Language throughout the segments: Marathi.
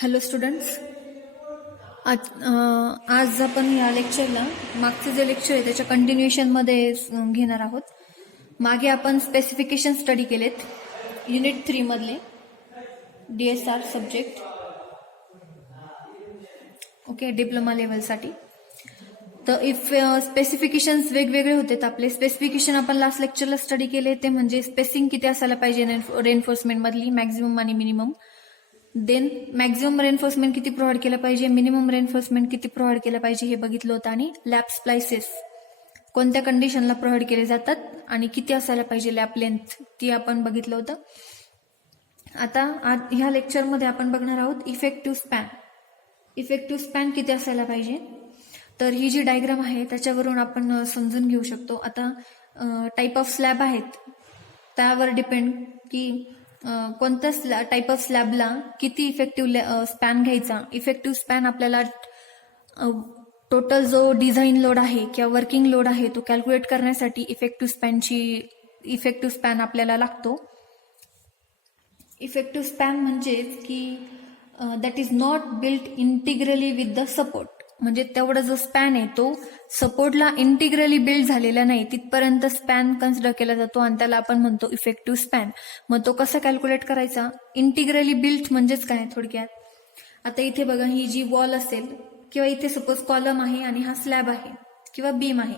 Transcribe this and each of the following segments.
हॅलो स्टुडंट्स, आज आपण या लेक्चरला मागचे जे लेक्चर आहे त्याच्या कंटिन्युएशनमध्ये घेणार आहोत. मागे आपण स्पेसिफिकेशन स्टडी केलेत युनिट 3 मधले DSR सब्जेक्ट, ओके, डिप्लोमा लेवलसाठी. तर इफ स्पेसिफिकेशन्स वेगवेगळे होते. आपले स्पेसिफिकेशन आपण लास्ट लेक्चरला स्टडी केले ते म्हणजे स्पेसिंग किती असायला पाहिजे रेनफोर्समेंट मधली, मॅक्झिमम आणि मिनिमम. देन मॅक्झिमम रेनफोर्समेंट किती प्रोव्हाइड केलं पाहिजे, मिनिमम रेनफोर्समेंट किती प्रोव्हाइड केलं पाहिजे हे बघितलं होतं. आणि लॅप स्प्लायसेस कोणत्या कंडिशनला प्रोव्हाइड केले जातात आणि किती असायला पाहिजे लॅप लेंथ ती आपण बघितलं होतं. आता ह्या लेक्चरमध्ये आपण बघणार आहोत इफेक्टिव्ह स्पॅन. इफेक्टिव्ह स्पॅन किती असायला पाहिजे, तर ही जी डायग्राम आहे त्याच्यावरून आपण समजून घेऊ शकतो. आता टाईप ऑफ स्लॅब आहेत त्यावर डिपेंड की कोणत्या टाईप ऑफ स्लॅबला किती इफेक्टिव्ह स्पॅन घ्यायचा. इफेक्टिव्ह स्पॅन आपल्याला टोटल जो डिझाईन लोड आहे किंवा वर्किंग लोड आहे तो कॅल्क्युलेट करण्यासाठी इफेक्टिव्ह स्पॅन आपल्याला लागतो. इफेक्टिव्ह स्पॅन म्हणजे की that is not built integrally with the support, म्हणजे तेवढा जो स्पॅन आहे तो सपोर्टला इंटिग्रली बिल्ड झालेला नाही तिथपर्यंत स्पॅन कन्सिडर केला जातो आणि त्याला आपण म्हणतो इफेक्टिव्ह स्पॅन. मग तो कसा कॅल्क्युलेट करायचा, इंटिग्रली बिल्ट म्हणजेच काय थोडक्यात. आता इथे बघा, ही जी वॉल असेल किंवा इथे सपोज कॉलम आहे आणि हा स्लॅब आहे किंवा बीम आहे,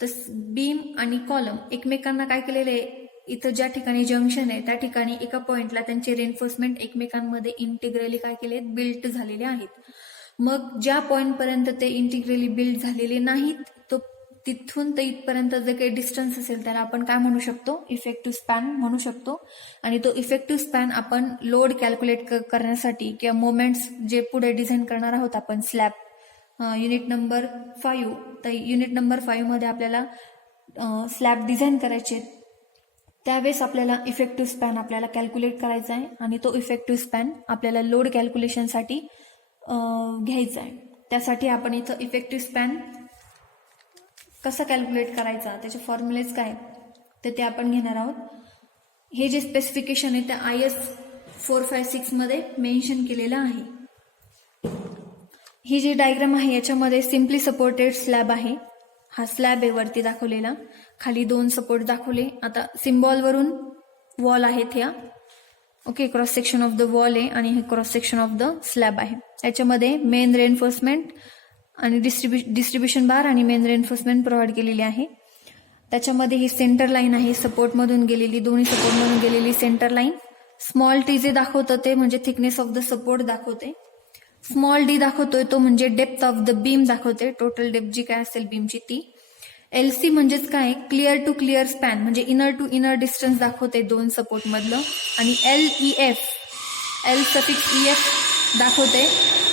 तर बीम आणि कॉलम एकमेकांना काय केलेले आहे, इथं ज्या ठिकाणी जंक्शन आहे त्या ठिकाणी एका पॉइंटला त्यांचे रेनफोर्समेंट एकमेकांमध्ये इंटिग्रली काय केले, बिल्ट झालेले आहेत. मग ज्या पॉइंट पर्यंत ते इंटिग्रली बिल्ड झालेले नाहीत तो तिथून ते इथपर्यंत जे काही डिस्टन्स असेल त्याला आपण काय म्हणू शकतो, इफेक्टिव्ह स्पॅन म्हणू शकतो. आणि तो इफेक्टिव्ह स्पॅन आपण लोड कॅल्क्युलेट करण्यासाठी किंवा मोमेंट्स जे पुढे डिझाईन करणार आहोत आपण स्लॅब युनिट नंबर 5, तर युनिट नंबर 5 मध्ये आपल्याला स्लॅब डिझाईन करायचे, त्यावेळेस आपल्याला इफेक्टिव्ह स्पॅन आपल्याला कॅल्क्युलेट करायचा आहे. आणि तो इफेक्टिव्ह स्पॅन आपल्याला लोड कॅल्क्युलेशनसाठी घ्यायचा आहे. त्यासाठी आपण इथं इफेक्टिव्ह स्पॅन कसा कॅल्क्युलेट करायचा, त्याचे फॉर्म्युलेज काय तर ते आपण घेणार आहोत. हे जे स्पेसिफिकेशन आहे ते IS 456 मध्ये मेन्शन केलेलं आहे. ही जी डायग्राम आहे याच्यामध्ये सिम्पली सपोर्टेड स्लॅब आहे. हा स्लॅब आहे वरती दाखवलेला, खाली 2 सपोर्ट दाखवले. आता सिम्बॉलवरून वॉल आहेत ह्या, okay, cross section of the wall आहे आणि हे cross section of the slab आहे. याच्यामध्ये मेन रेनफोर्समेंट आणि डिस्ट्रीब्युशन बार आणि मेन रेनफोर्समेंट प्रोव्हाइड केलेली आहे. त्याच्यामध्ये ही सेंटर लाईन आहे सपोर्टमधून गेलेली, दोन्ही सपोर्टमधून गेलेली सेंटर लाईन. स्मॉल टी जे दाखवतं ते म्हणजे थिकनेस ऑफ द सपोर्ट दाखवते. स्मॉल डी दाखवतोय तो म्हणजे डेप्थ ऑफ द बीम दाखवते, टोटल डेप्थ जी काय असेल बीमची ती. LC म्हणजेच काय, क्लिअर टू क्लिअर स्पॅन म्हणजे इनर टू इनर डिस्टन्स दाखवते 2 सपोर्ट मधलं. आणि L सफिक्स EF दाखवते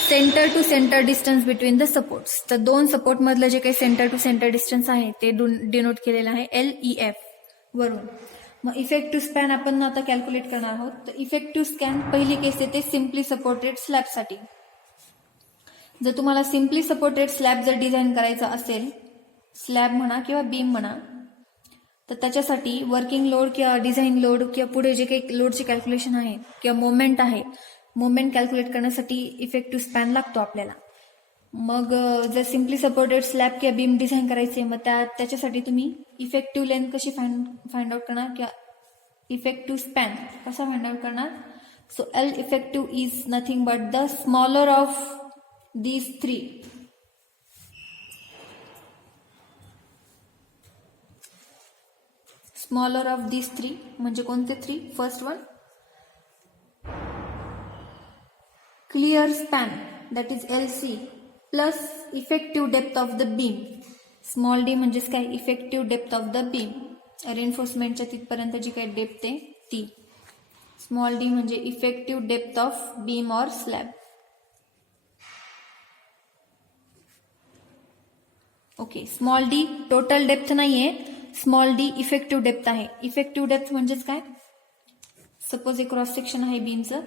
centre to centre distance between the supports. तर 2 सपोर्ट मधलं जे काही सेंटर टू सेंटर डिस्टन्स आहे ते डिनोट केलेलं आहे LEF वरून. मग इफेक्टिव्ह स्पॅन आपण आता कॅल्क्युलेट करणार आहोत. तर इफेक्टिव्ह स्पॅन पहिली केस येते सिम्पली सपोर्टेड स्लॅबसाठी. जर तुम्हाला सिम्पली सपोर्टेड स्लॅब जर डिझाईन करायचा असेल, स्लॅब म्हणा किंवा बीम म्हणा, तर त्याच्यासाठी वर्किंग लोड किंवा डिझाईन लोड किंवा पुढे जे काही लोडचे कॅल्क्युलेशन आहे किंवा मोमेंट आहे, मोमेंट कॅल्क्युलेट करण्यासाठी इफेक्टिव्ह स्पॅन लागतो आपल्याला. मग जर सिम्पली सपोर्टेड स्लॅब किंवा बीम डिझाईन करायचे मग त्याच्यासाठी तुम्ही इफेक्टिव्ह लेंथ कशी फाइंड आउट करणार किंवा इफेक्टिव्ह स्पॅन कसा फाइंड आउट करणार. So L effective is nothing but the smaller of these 3. Smaller of these 3 म्हणजे कोणते 3? First one clear span that is LC plus effective depth of the beam. Small D म्हणजेच काय, effective depth of the beam, रेनफोर्समेंटच्या तिथपर्यंत जी काही डेप्थ आहे ती. स्मॉल डी म्हणजे effective depth of beam or slab. Okay, small d total depth नाहीये, स्मॉल डी इफेक्टिव्ह डेप्थ आहे. इफेक्टिव्ह डेप्थ म्हणजेच काय, सपोज एक क्रॉस सेक्शन आहे बीमचं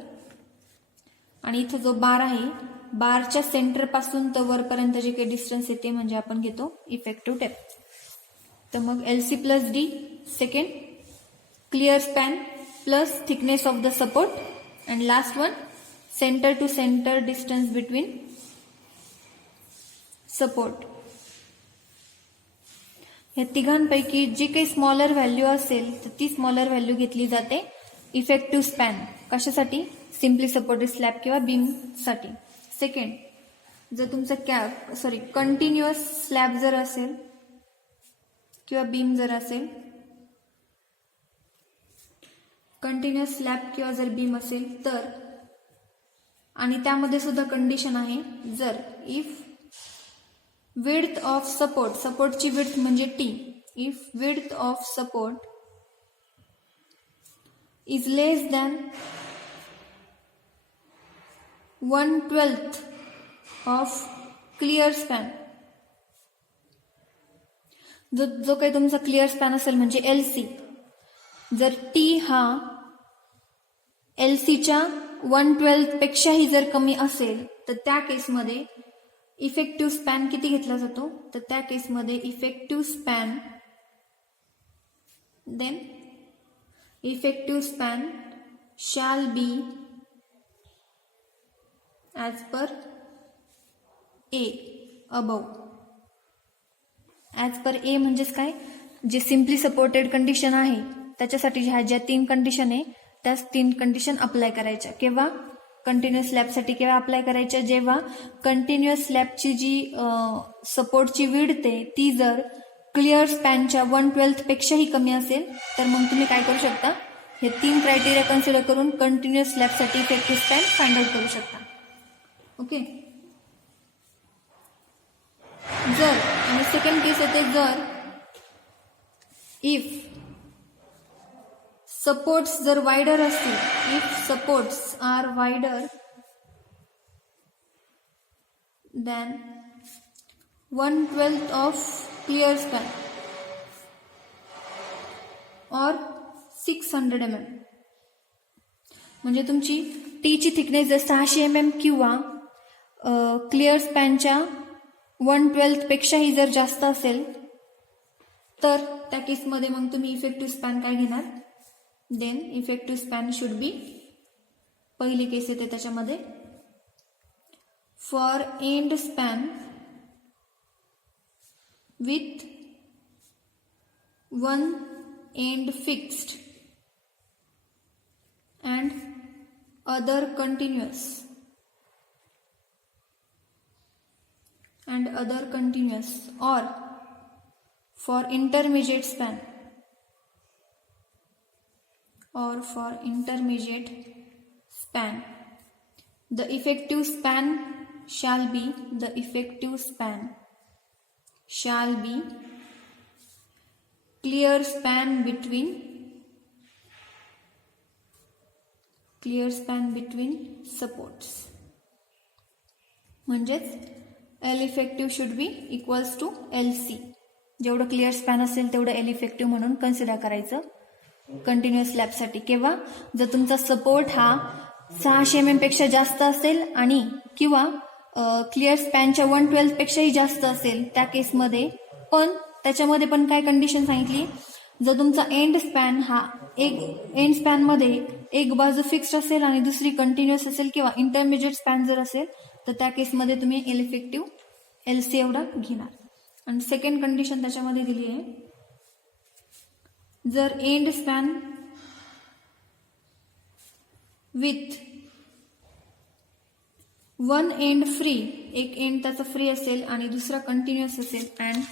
आणि इथं जो बार आहे, बारच्या सेंटर पासून तर वरपर्यंत जे काही डिस्टन्स येते म्हणजे आपण घेतो इफेक्टिव्ह डेप्थ. तर मग LC plus D second, clear span plus thickness of the support, and last one centre to centre distance between support. या तिघांपैकी जी काही स्मॉलर व्हॅल्यू असेल तर ती स्मॉलर व्हॅल्यू घेतली जाते इफेक्टिव्ह स्पॅन. कशासाठी? सिम्पली सपोर्टेड स्लॅब किंवा बीमसाठी. सेकंड, जर तुमचं कंटिन्युअस स्लॅब जर असेल किंवा बीम जर असेल, कंटिन्युअस स्लॅब किंवा जर बीम असेल तर, आणि त्यामध्ये सुद्धा कंडिशन आहे, जर इफ विड्थ ऑफ सपोर्ट, सपोर्टची विड्थ म्हणजे T, if width of support is less than 1/12 of clear span. जो काही तुमचा क्लिअर स्पॅन असेल म्हणजे LC, जर टी हा LCच्या 1/12 पेक्षाही जर कमी असेल तर त्या केसमध्ये इफेक्टिव्ह स्पॅन किती घेतला जातो? तर त्या केसमध्ये effective span shall be as per A above. As per A म्हणजेच काय? जे सिम्पली सपोर्टेड कंडिशन आहे त्याच्यासाठी ज्या 3 कंडिशन आहे त्याच 3 कंडिशन अप्लाय करायच्या. केव्हा? कंटिन्युअस स्लॅबसाठी केव्हा अप्लाय करायच्या? जेव्हा कंटिन्युअस स्लॅबची जी सपोर्टची विड्थ आहे ती जर क्लिअर स्पॅनच्या 1/12 पेक्षाही कमी असेल तर मग तुम्ही काय करू शकता? हे 3 क्रायटेरिया कन्सिडर करून कंटिन्युअस स्लॅबसाठी इफेक्टिव्ह स्पॅन फाइंड आउट करू शकता. ओके. जर, आणि सेकंड केस येते जर इफ सपोर्ट्स जर वाइडर असतील, if supports are wider than 1/12 of clear span or 600 mm, म्हणजे तुमची टीची थिकनेस जर 600 mm किंवा क्लिअर स्पॅनच्या 1/12 पेक्षाही जर जास्त असेल तर त्या केसमध्ये मग तुम्ही इफेक्टिव्ह स्पॅन काय घेणार? Then effective span should be, पहिली केस येते त्याच्यामध्ये, for end span with 1 end fixed and other continuous or for intermediate span the effective span shall be clear span between supports. म्हणजेच L effective should be equals to LC. जेवढं क्लिअर स्पॅन असेल तेवढं L effective म्हणून कन्सिडर करायचं कंटिन्युअस स्लॅबसाठी. केव्हा? जर तुमचा सपोर्ट हा 600 mm पेक्षा जास्त असेल आणि किंवा क्लिअर स्पॅनच्या 1/12 पेक्षाही जास्त असेल त्या केसमध्ये. पण त्याच्यामध्ये पण काय कंडिशन सांगितली? जर तुमचा एंड स्पॅन हा एंड स्पॅन मध्ये एक बाजू फिक्स्ड असेल आणि दुसरी कंटिन्युअस असेल किंवा इंटरमिजिएट स्पॅन जर असेल तर त्या केसमध्ये तुम्ही L effective LC एवढा घेणार. आणि सेकंड कंडिशन त्याच्यामध्ये दिली आहे, जर end span with 1 end free, एक एंड त्याचा फ्री असेल आणि दुसरा कंटिन्युअस असेल and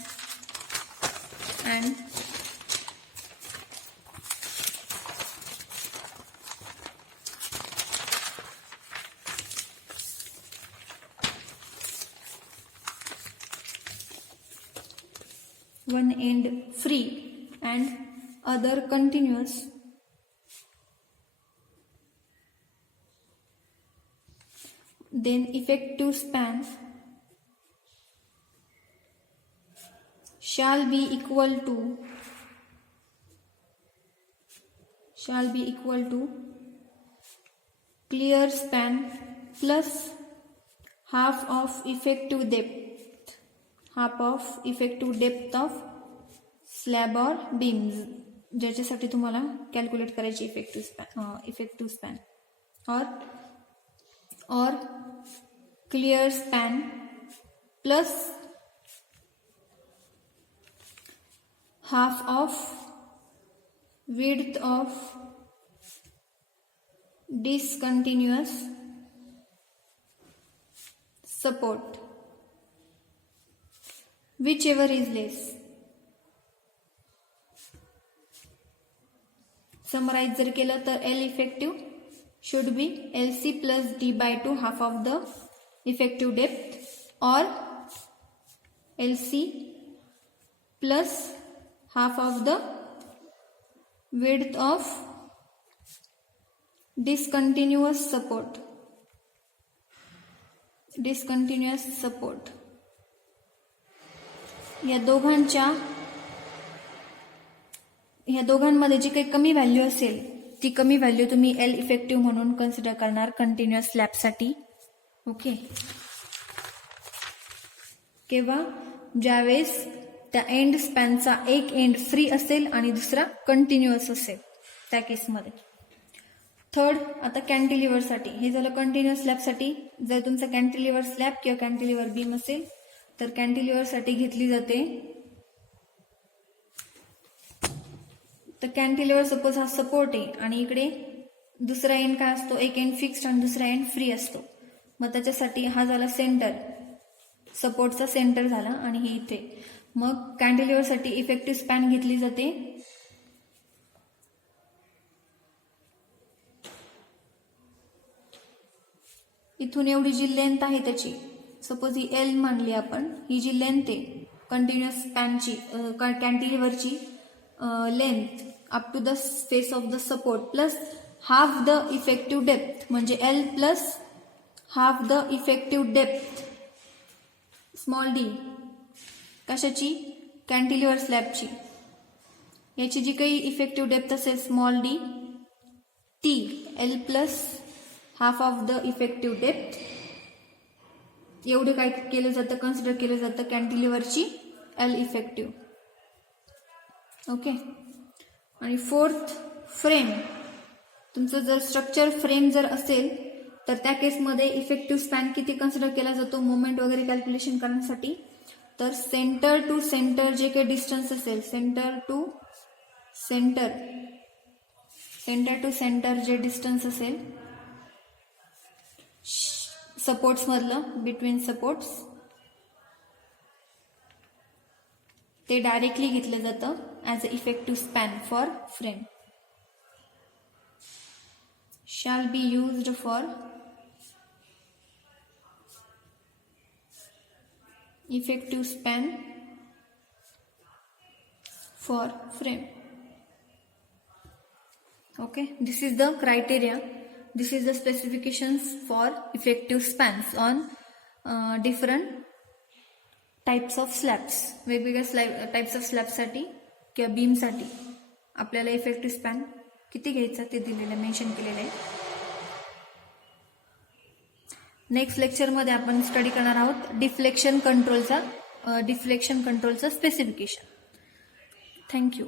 one end free and other continuous, then effective span shall be equal to clear span plus half of effective depth of slab or beams, ज्याच्यासाठी तुम्हाला कॅल्क्युलेट करायची इफेक्टिव्ह स्पॅन और or clear span plus half of width of discontinuous support, whichever is less. Summarise जर केलं तर L effective should be LC plus D by 2 half of the effective depth or LC plus half of the width of discontinuous support. Discontinuous support. या दोघांमध्ये जी काही कमी व्हॅल्यू असेल ती कमी व्हॅल्यू तुम्ही L इफेक्टिव्ह म्हणून कन्सिडर करणार कंटिन्युअस स्लॅबसाठी. ओके. केव्हा? ज्यावेळेस त्या एंड स्पॅनचा एक एंड फ्री असेल आणि दुसरा कंटिन्युअस असेल त्या केसमध्ये. थर्ड, आता कॅन्टिलिव्हरसाठी. हे झालं कंटिन्युअस स्लॅबसाठी. जर तुमचा कॅन्टिलिव्हर स्लॅब किंवा कॅन्टिलिव्हर बीम असेल तर कॅन्टिलिव्हरसाठी घेतली जाते. तर कॅन्टिलिव्हर सपोज हा सपोर्ट आहे आणि इकडे दुसरा एंड काय असतो, एक एंड फिक्स्ड आणि दुसरा एंड फ्री असतो. मग त्याच्यासाठी हा झाला सेंटर, सपोर्टचा सेंटर झाला आणि हे इथे. मग कॅन्टिलिव्हरसाठी इफेक्टिव्ह स्पॅन घेतली जाते इथून एवढी जी लेंथ आहे त्याची, सपोज ही L मानली आपण, ही जी लेंथ आहे कंटिन्युअस स्पॅनची कॅन्टिलिव्हरची length up to the face of the support plus half the effective depth, म्हणजे L plus half the effective depth small d. कशाची? कॅन्टिलिव्हर स्लॅबची. याची जी काही इफेक्टिव्ह डेप्थ असेल स्मॉल d ती L plus half of the effective depth एवढे काय केलं जातं, कन्सिडर केलं जातं कॅन्टिलिव्हरची L इफेक्टिव्ह. ओके. आणि फोर्थ, फ्रेम. तुमचं जर स्ट्रक्चर फ्रेम जर असेल तर त्या केसमध्ये इफेक्टिव्ह स्पॅन किती कन्सिडर केला जातो मोमेंट वगैरे कॅल्क्युलेशन करण्यासाठी, तर सेंटर टू सेंटर जे काही डिस्टन्स असेल, सेंटर टू सेंटर जे डिस्टन्स असेल सपोर्ट्स मधलं, बिटवीन सपोर्ट्स, ते डायरेक्टली घेतलं जातं as a effective span for frame. Shall be used for effective span for frame. Okay, this is the criteria, this is the specifications for effective spans on different types of slabs. वेगवेगळ्या टाइप्स ऑफ स्लॅब साठी किंवा बीम साठी आपल्याला इफेक्टिव्ह स्पॅन किती घ्यायचा ते दिलेलं मेन्शन केलेलं आहे. नेक्स्ट लेक्चर मध्ये आपण स्टडी करणार आहोत डिफ्लेक्शन कंट्रोलचा स्पेसिफिकेशन. थँक्यू.